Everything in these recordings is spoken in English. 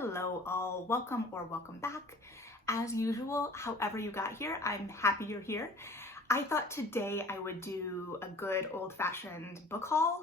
Hello all, welcome or welcome back. As usual, however you got here, I'm happy you're here. I thought today I would do a good old-fashioned book haul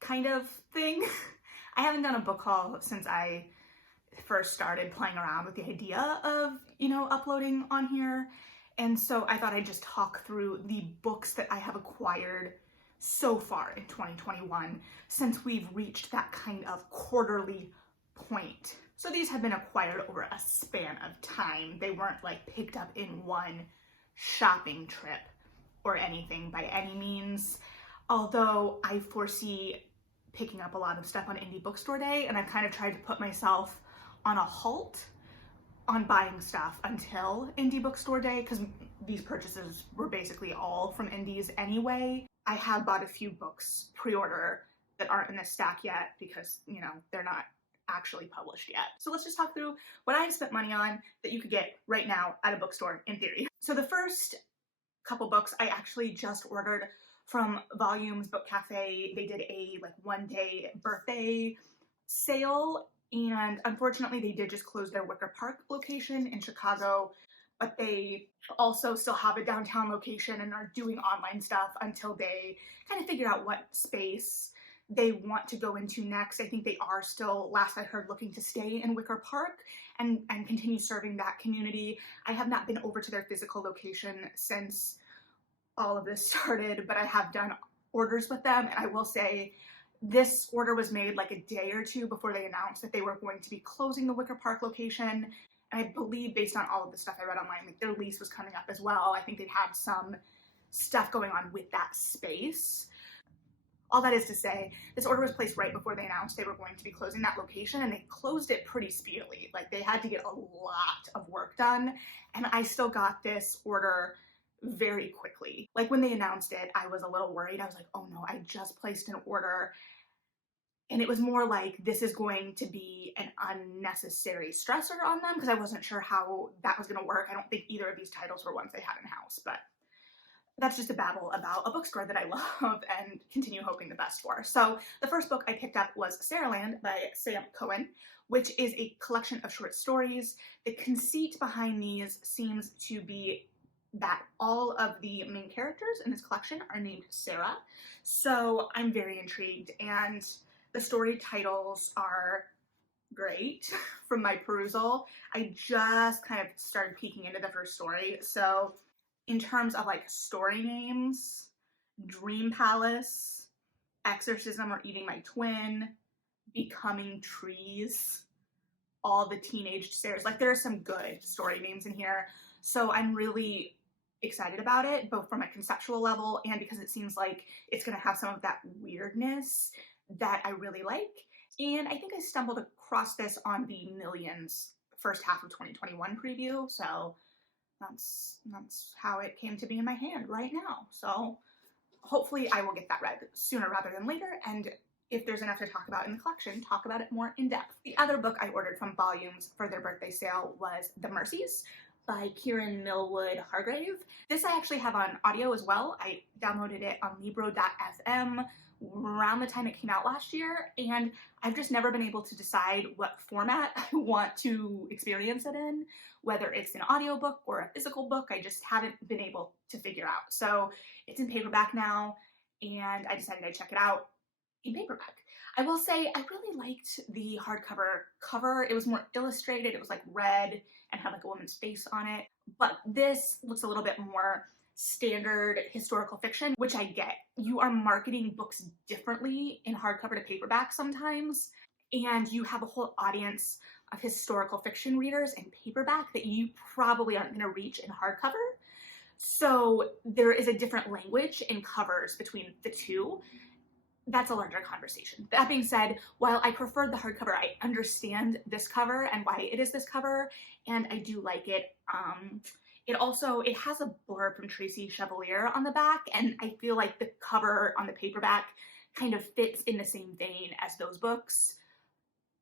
kind of thing. I haven't done a book haul since I first started playing around with the idea of, uploading on here. And so I thought I'd just talk through the books that I have acquired so far in 2021 since we've reached that kind of quarterly point. So these have been acquired over a span of time. They weren't like picked up in one shopping trip or anything by any means. Although I foresee picking up a lot of stuff on Indie Bookstore Day, and I've kind of tried to put myself on a halt on buying stuff until Indie Bookstore Day, because these purchases were basically all from indies anyway. I have bought a few books pre-order that aren't in the stack yet because, they're not actually published yet. So let's just talk through what I've spent money on that you could get right now at a bookstore in theory. So the first couple books I actually just ordered from Volumes Book Cafe. They did a one-day birthday sale, and unfortunately they did just close their Wicker Park location in Chicago, but they also still have a downtown location and are doing online stuff until they kind of figure out what space they want to go into next. I think they are still, last I heard, looking to stay in Wicker Park and continue serving that community. I have not been over to their physical location since all of this started, but I have done orders with them, and I will say this order was made like a day or two before they announced that they were going to be closing the Wicker Park location. And I believe, based on all of the stuff I read online, like their lease was coming up as well. I think they had some stuff going on with that space. All that is to say, this order was placed right before they announced they were going to be closing that location, and they closed it pretty speedily. Like, they had to get a lot of work done, and I still got this order very quickly. Like, when they announced it, I was a little worried. I was like, oh no, I just placed an order. And it was more like, this is going to be an unnecessary stressor on them, because I wasn't sure how that was going to work. I don't think either of these titles were ones they had in-house, but that's just a babble about a bookstore that I love and continue hoping the best for. So the first book I picked up was Saraland by Sam Cohen, which is a collection of short stories. The conceit behind these seems to be that all of the main characters in this collection are named Sarah. So I'm very intrigued, and the story titles are great from my perusal. I just kind of started peeking into the first story. So in terms of story names, Dream Palace, Exorcism or Eating My Twin, Becoming Trees, All the Teenaged Stairs. There are some good story names in here. So I'm really excited about it, both from a conceptual level and because it seems like it's going to have some of that weirdness that I really like. And I think I stumbled across this on the Millions first half of 2021 preview. So that's how it came to be in my hand right now. So hopefully I will get that read sooner rather than later, and if there's enough to talk about in the collection, talk about it more in depth. The other book I ordered from Volumes for their birthday sale was The Mercies by Kieran Millwood Hargrave. This I actually have on audio as well. I downloaded it on Libro.fm around the time it came out last year, and I've just never been able to decide what format I want to experience it in, whether it's an audiobook or a physical book. I just haven't been able to figure out. So it's in paperback now, and I decided I'd check it out in paperback. I will say I really liked the hardcover cover. It was more illustrated. It was red and had a woman's face on it. But this looks a little bit more standard historical fiction, which I get. You are marketing books differently in hardcover to paperback sometimes, and you have a whole audience of historical fiction readers in paperback that you probably aren't going to reach in hardcover. So there is a different language in covers between the two. That's a larger conversation. That being said, while I prefer the hardcover, I understand this cover and why it is this cover, and I do like it. It has a blurb from Tracy Chevalier on the back, and I feel like the cover on the paperback kind of fits in the same vein as those books.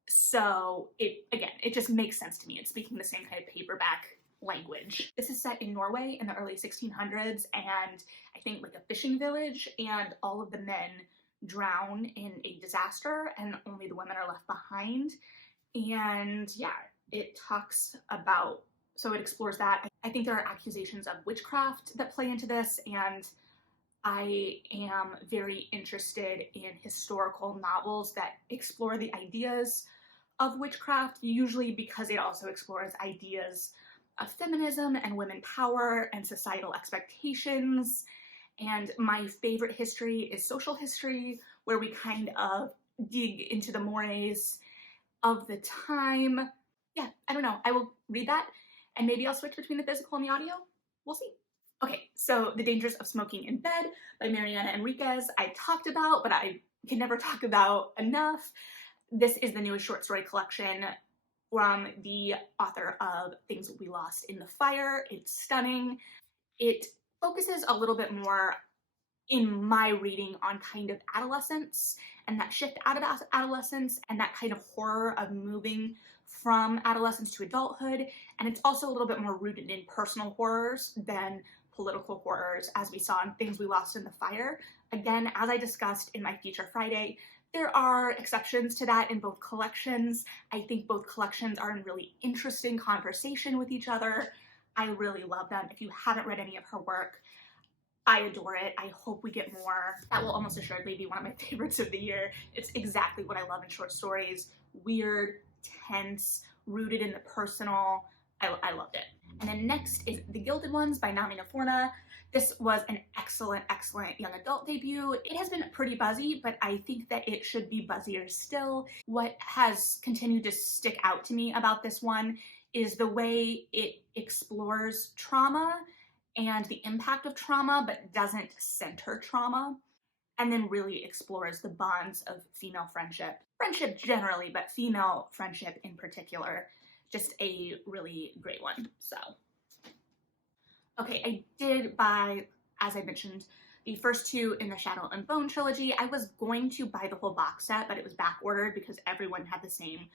So it just makes sense to me. It's speaking the same kind of paperback language. This is set in Norway in the early 1600s, and I think a fishing village, and all of the men drown in a disaster and only the women are left behind. And yeah, it talks about, so it explores that. I think there are accusations of witchcraft that play into this, and I am very interested in historical novels that explore the ideas of witchcraft, usually because it also explores ideas of feminism and women power and societal expectations. And my favorite history is social history, where we kind of dig into the mores of the time. Yeah, I don't know. I will read that, and maybe I'll switch between the physical and the audio. We'll see. Okay, so The Dangers of Smoking in Bed by Mariana Enriquez I talked about, but I can never talk about enough. This is the newest short story collection from the author of Things We Lost in the Fire. It's stunning. It focuses a little bit more in my reading on kind of adolescence and that shift out of adolescence and that kind of horror of moving from adolescence to adulthood. And it's also a little bit more rooted in personal horrors than political horrors, as we saw in Things We Lost in the Fire. Again, as I discussed in my Feature Friday, there are exceptions to that in both collections. I think both collections are in really interesting conversation with each other. I really love them. If you haven't read any of her work, I adore it. I hope we get more. That will almost assuredly be one of my favorites of the year. It's exactly what I love in short stories. Weird, tense, rooted in the personal. I loved it. And then next is The Gilded Ones by Namina Forna. This was an excellent, excellent young adult debut. It has been pretty buzzy, but I think that it should be buzzier still. What has continued to stick out to me about this one is the way it explores trauma and the impact of trauma, but doesn't center trauma, and then really explores the bonds of female friendship generally, but female friendship in particular. Just a really great one. So, okay, I did buy, as I mentioned, the first two in the Shadow and Bone trilogy. I was going to buy the whole box set, but it was back ordered because everyone had the same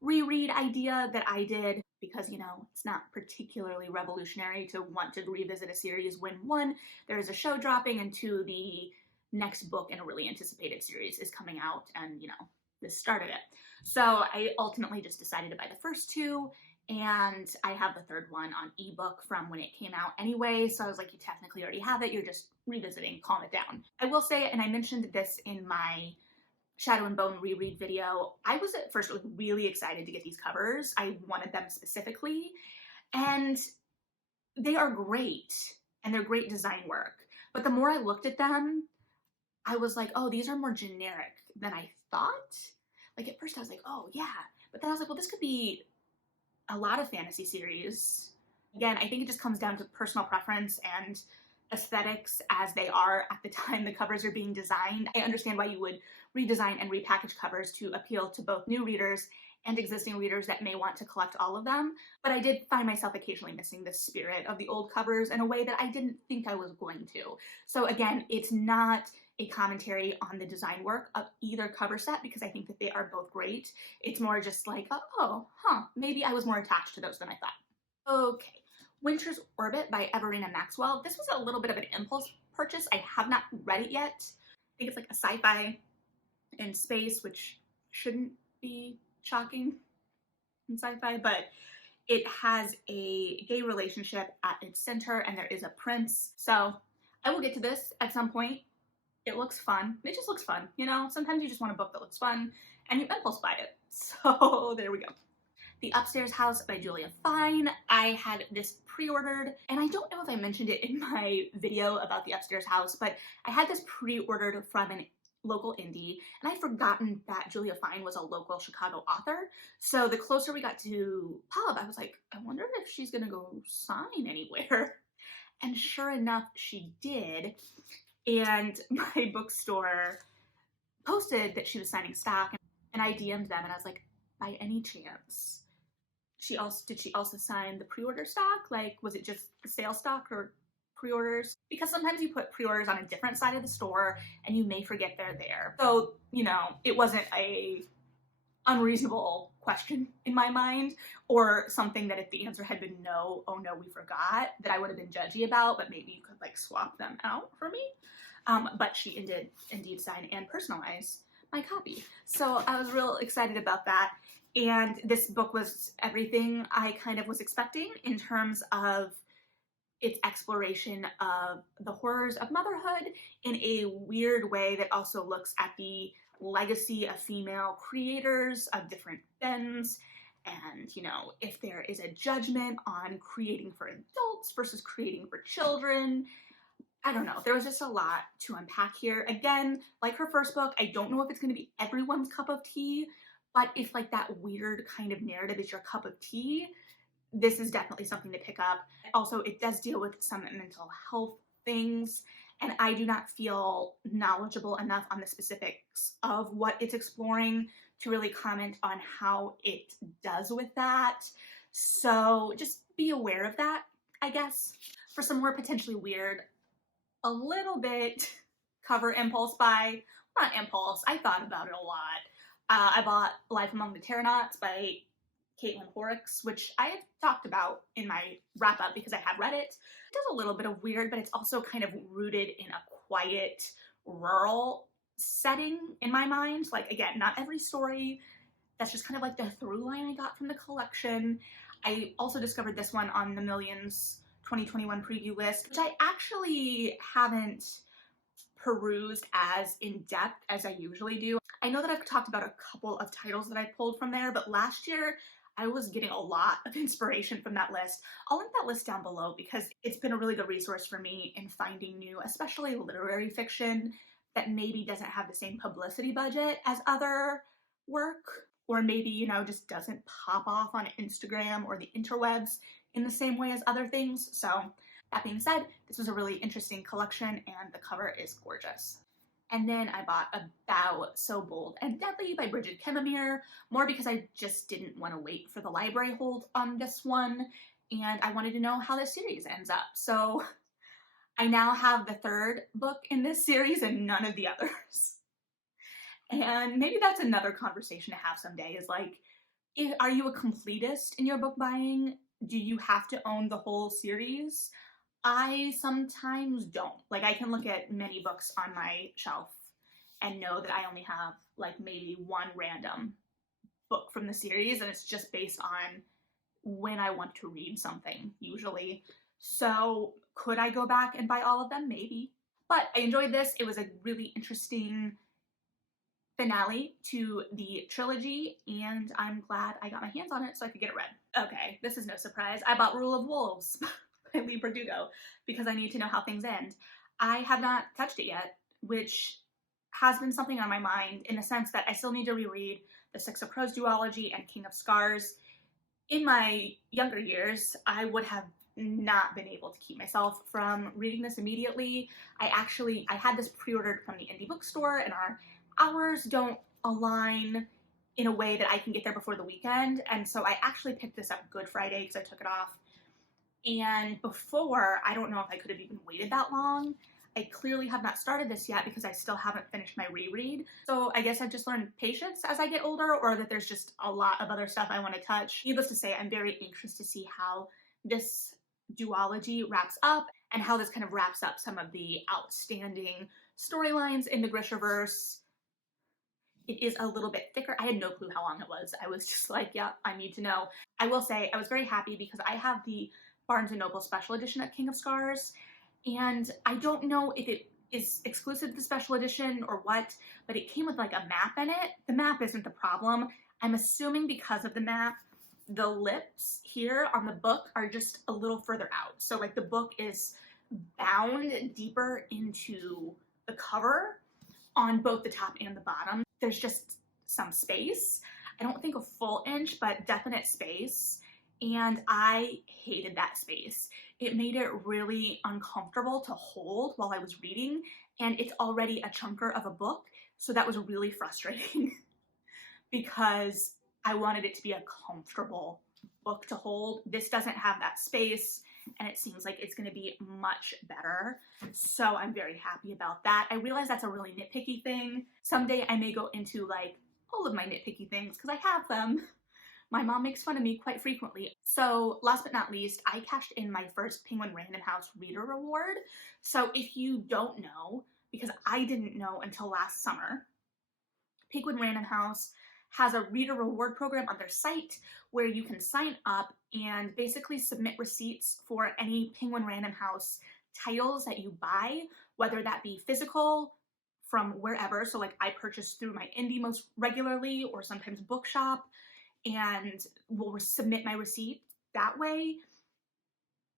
reread idea that I did, because, you know, it's not particularly revolutionary to want to revisit a series when one, there is a show dropping, and two, the next book in a really anticipated series is coming out, and, you know, this started it. So I ultimately just decided to buy the first two, and I have the third one on ebook from when it came out anyway, so I was like, you technically already have it, you're just revisiting, calm it down. I will say, and I mentioned this in my Shadow and Bone reread video, I was at first really excited to get these covers. I wanted them specifically, and they are great, and they're great design work. But the more I looked at them, I was like, oh, these are more generic than I thought. Like at first I was like, oh yeah, but then I was like, well, this could be a lot of fantasy series. Again, I think it just comes down to personal preference and aesthetics as they are at the time the covers are being designed. I understand why you would redesign and repackage covers to appeal to both new readers and existing readers that may want to collect all of them, but I did find myself occasionally missing the spirit of the old covers in a way that I didn't think I was going to. So again, it's not a commentary on the design work of either cover set, because I think that they are both great. It's more just like, maybe I was more attached to those than I thought. Okay, Winter's Orbit by Everina Maxwell. This was a little bit of an impulse purchase. I have not read it yet. I think it's like a sci-fi in space, which shouldn't be shocking in sci-fi, but it has a gay relationship at its center, and there is a prince. So I will get to this at some point. It looks fun. It just looks fun, you know? Sometimes you just want a book that looks fun, and you impulse buy it. So there we go. The Upstairs House by Julia Fine. I had this pre-ordered, and I don't know if I mentioned it in my video about the Upstairs House, but I had this pre-ordered from an local indie, and I'd forgotten that Julia Fine was a local Chicago author. So the closer we got to pub, I was like, I wonder if she's gonna go sign anywhere. And sure enough, she did. And my bookstore posted that she was signing stock, and I DM'd them, and I was like, by any chance, did she also sign the pre-order stock? Like, was it just the sale stock or pre-orders? Because sometimes you put pre-orders on a different side of the store and you may forget they're there. So, you know, it wasn't a unreasonable question in my mind, or something that if the answer had been no, oh no, we forgot, that I would have been judgy about, but maybe you could like swap them out for me. But she indeed sign and personalize my copy. So I was real excited about that. And this book was everything I kind of was expecting in terms of its exploration of the horrors of motherhood in a weird way that also looks at the legacy of female creators of different bends, and, you know, if there is a judgment on creating for adults versus creating for children. I don't know. There was just a lot to unpack here. Again, like her first book, I don't know if it's going to be everyone's cup of tea, but if like that weird kind of narrative is your cup of tea, this is definitely something to pick up. Also, it does deal with some mental health things, and I do not feel knowledgeable enough on the specifics of what it's exploring to really comment on how it does with that. So just be aware of that, I guess. For some more potentially weird, a little bit cover impulse buy. Not impulse, I thought about it a lot. I bought Life Among the Terranauts by Caitlin Horrocks, which I had talked about in my wrap up because I had read it. It does a little bit of weird, but it's also kind of rooted in a quiet, rural setting in my mind. Like, again, not every story. That's just kind of like the through line I got from the collection. I also discovered this one on the Millions 2021 preview list, which I actually haven't perused as in depth as I usually do. I know that I've talked about a couple of titles that I pulled from there, but last year I was getting a lot of inspiration from that list. I'll link that list down below because it's been a really good resource for me in finding new, especially literary fiction that maybe doesn't have the same publicity budget as other work, or maybe, you know, just doesn't pop off on Instagram or the interwebs in the same way as other things. So that being said, this was a really interesting collection and the cover is gorgeous. And then I bought About So Bold and Deadly by Bridget Kemmermere, more because I just didn't want to wait for the library hold on this one, and I wanted to know how this series ends up. So I now have the third book in this series and none of the others. And maybe that's another conversation to have someday, is like, are you a completist in your book buying? Do you have to own the whole series? I sometimes don't. Like, I can look at many books on my shelf and know that I only have like maybe one random book from the series, and it's just based on when I want to read something, usually. So could I go back and buy all of them? Maybe. But I enjoyed this. It was a really interesting finale to the trilogy, and I'm glad I got my hands on it so I could get it read. Okay, this is no surprise. I bought Rule of Wolves by Lee Bardugo because I need to know how things end. I have not touched it yet, which has been something on my mind in the sense that I still need to reread the Six of Crows duology and King of Scars. In my younger years, I would have not been able to keep myself from reading this immediately. I had this pre-ordered from the Indie Bookstore, and our hours don't align in a way that I can get there before the weekend, and so I actually picked this up Good Friday because I took it off. And before, I don't know if I could have even waited that long. I clearly have not started this yet because I still haven't finished my reread. So I guess I've just learned patience as I get older, or that there's just a lot of other stuff I want to touch. Needless to say, I'm very anxious to see how this duology wraps up and how this kind of wraps up some of the outstanding storylines in the Grishaverse. It is a little bit thicker. I had no clue how long it was. I was just like, yeah, I need to know. I will say I was very happy because I have the Barnes & Noble special edition of King of Scars, and I don't know if it is exclusive to the special edition or what, but it came with like a map in it. The map isn't the problem. I'm assuming because of the map, the lips here on the book are just a little further out. So like the book is bound deeper into the cover on both the top and the bottom. There's just some space. I don't think a full inch, but definite space. And I hated that space. It made it really uncomfortable to hold while I was reading, and it's already a chunker of a book, so that was really frustrating because I wanted it to be a comfortable book to hold. This doesn't have that space, and it seems like it's going to be much better, so I'm very happy about that. I realize that's a really nitpicky thing. Someday I may go into like all of my nitpicky things because I have them. My mom makes fun of me quite frequently. So last but not least, I cashed in my first Penguin Random House reader reward. So if you don't know, because I didn't know until last summer, Penguin Random House has a reader reward program on their site where you can sign up and basically submit receipts for any Penguin Random House titles that you buy, whether that be physical from wherever. So like I purchase through my Indie most regularly, or sometimes Bookshop, and will submit my receipt that way.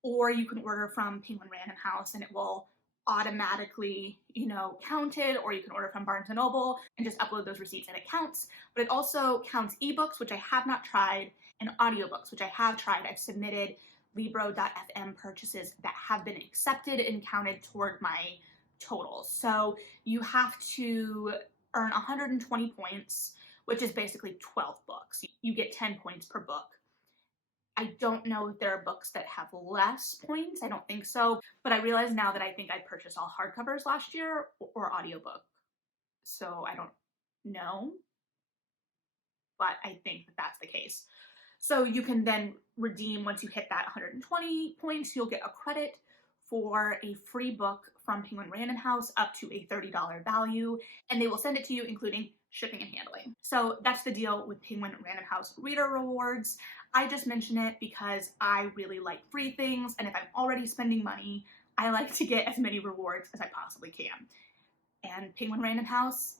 Or you can order from Penguin Random House and it will automatically, count it, or you can order from Barnes & Noble and just upload those receipts and it counts. But it also counts ebooks, which I have not tried, and audiobooks, which I have tried. I've submitted Libro.fm purchases that have been accepted and counted toward my totals. So you have to earn 120 points, which is basically 12 books. You get 10 points per book. I don't know if there are books that have less points. I don't think so. But I realize now that I think I purchased all hardcovers last year or audiobook. So I don't know. But I think that that's the case. So you can then redeem, once you hit that 120 points, you'll get a credit for a free book from Penguin Random House up to a $30 value, and they will send it to you including shipping and handling. So that's the deal with Penguin Random House reader rewards. I just mention it because I really like free things, and if I'm already spending money, I like to get as many rewards as I possibly can. And Penguin Random House,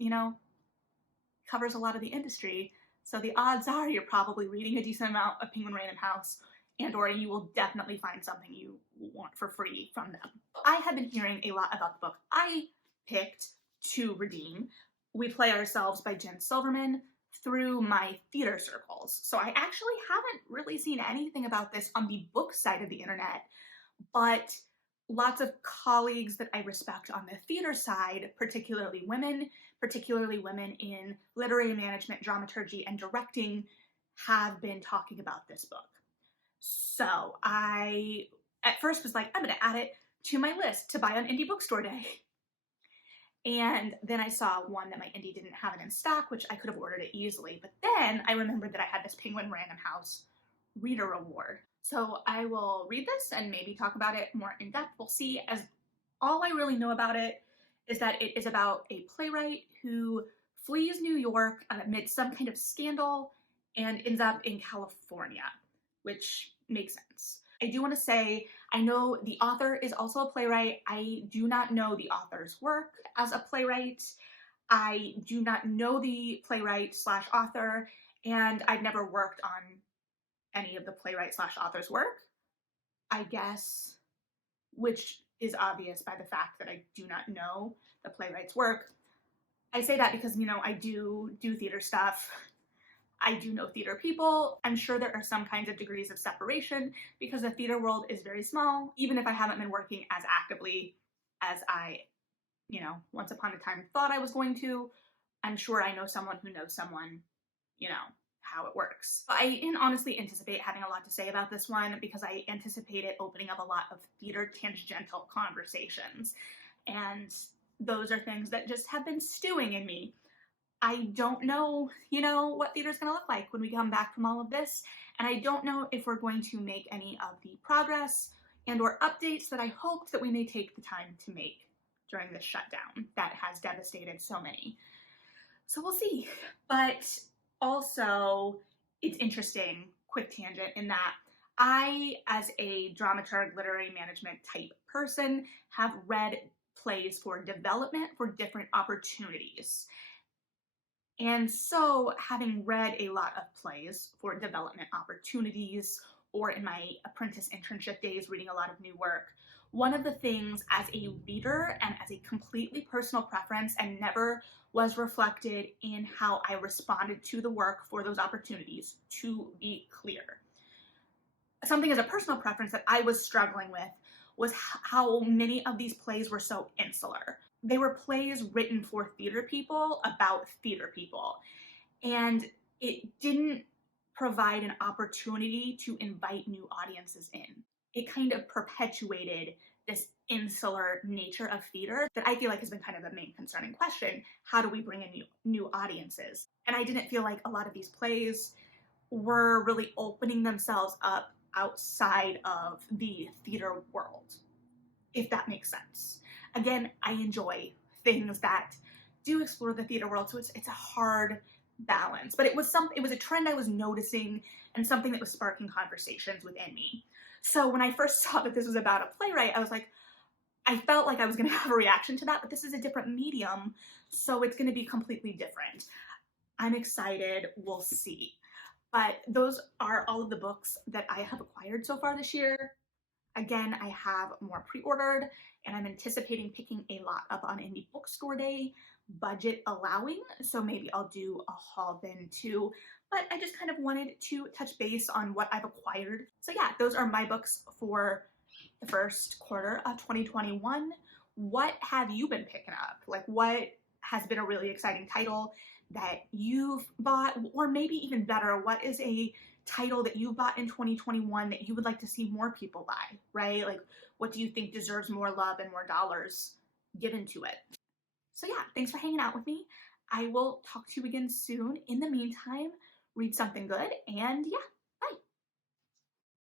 covers a lot of the industry, so the odds are you're probably reading a decent amount of Penguin Random House, and or you will definitely find something you want for free from them. I have been hearing a lot about the book I picked to redeem, We Play Ourselves by Jen Silverman, through my theater circles. So I actually haven't really seen anything about this on the book side of the internet, but lots of colleagues that I respect on the theater side, particularly women in literary management, dramaturgy, and directing, have been talking about this book. So I, at first, was like, I'm going to add it to my list to buy on Indie Bookstore Day. And then I saw one that my Indie didn't have it in stock, which I could have ordered it easily. But then I remembered that I had this Penguin Random House reader reward. So I will read this and maybe talk about it more in depth. We'll see, as all I really know about it is that it is about a playwright who flees New York amid some kind of scandal and ends up in California, which makes sense. I do want to say, I know the author is also a playwright. I do not know the author's work as a playwright. I do not know the playwright/author, and I've never worked on any of the playwright/author's work, I guess, which is obvious by the fact that I do not know the playwright's work. I say that because, I do theater stuff. I do know theater people. I'm sure there are some kinds of degrees of separation because the theater world is very small, even if I haven't been working as actively as I, once upon a time thought I was going to. I'm sure I know someone who knows someone, how it works. I honestly anticipate having a lot to say about this one because I anticipate it opening up a lot of theater tangential conversations. And those are things that just have been stewing in me. I don't know, what theater's going to look like when we come back from all of this. And I don't know if we're going to make any of the progress and or updates that I hoped that we may take the time to make during this shutdown that has devastated so many. So we'll see. But also, it's interesting, quick tangent, in that I, as a dramaturg, literary management type person, have read plays for development for different opportunities. And so, having read a lot of plays for development opportunities, or in my apprentice internship days reading a lot of new work, one of the things as a reader and as a completely personal preference, and never was reflected in how I responded to the work for those opportunities, to be clear. Something as a personal preference that I was struggling with was how many of these plays were so insular. They were plays written for theater people about theater people, and it didn't provide an opportunity to invite new audiences in. It kind of perpetuated this insular nature of theater that I feel like has been kind of the main concerning question. How do we bring in new audiences? And I didn't feel like a lot of these plays were really opening themselves up outside of the theater world, if that makes sense. Again, I enjoy things that do explore the theater world, so it's a hard balance. But it was a trend I was noticing and something that was sparking conversations within me. So when I first saw that this was about a playwright, I was like, I felt like I was going to have a reaction to that, but this is a different medium, so it's going to be completely different. I'm excited. We'll see. But those are all of the books that I have acquired so far this year. Again, I have more pre-ordered, and I'm anticipating picking a lot up on Indie Bookstore Day, budget allowing, so maybe I'll do a haul then too. But I just kind of wanted to touch base on what I've acquired. So yeah, those are my books for the first quarter of 2021. What have you been picking up? Like, what has been a really exciting title that you've bought? Or maybe even better, what is a title that you bought in 2021 that you would like to see more people buy, right? Like, what do you think deserves more love and more dollars given to it? So yeah, thanks for hanging out with me. I will talk to you again soon. In the meantime, read something good, and yeah,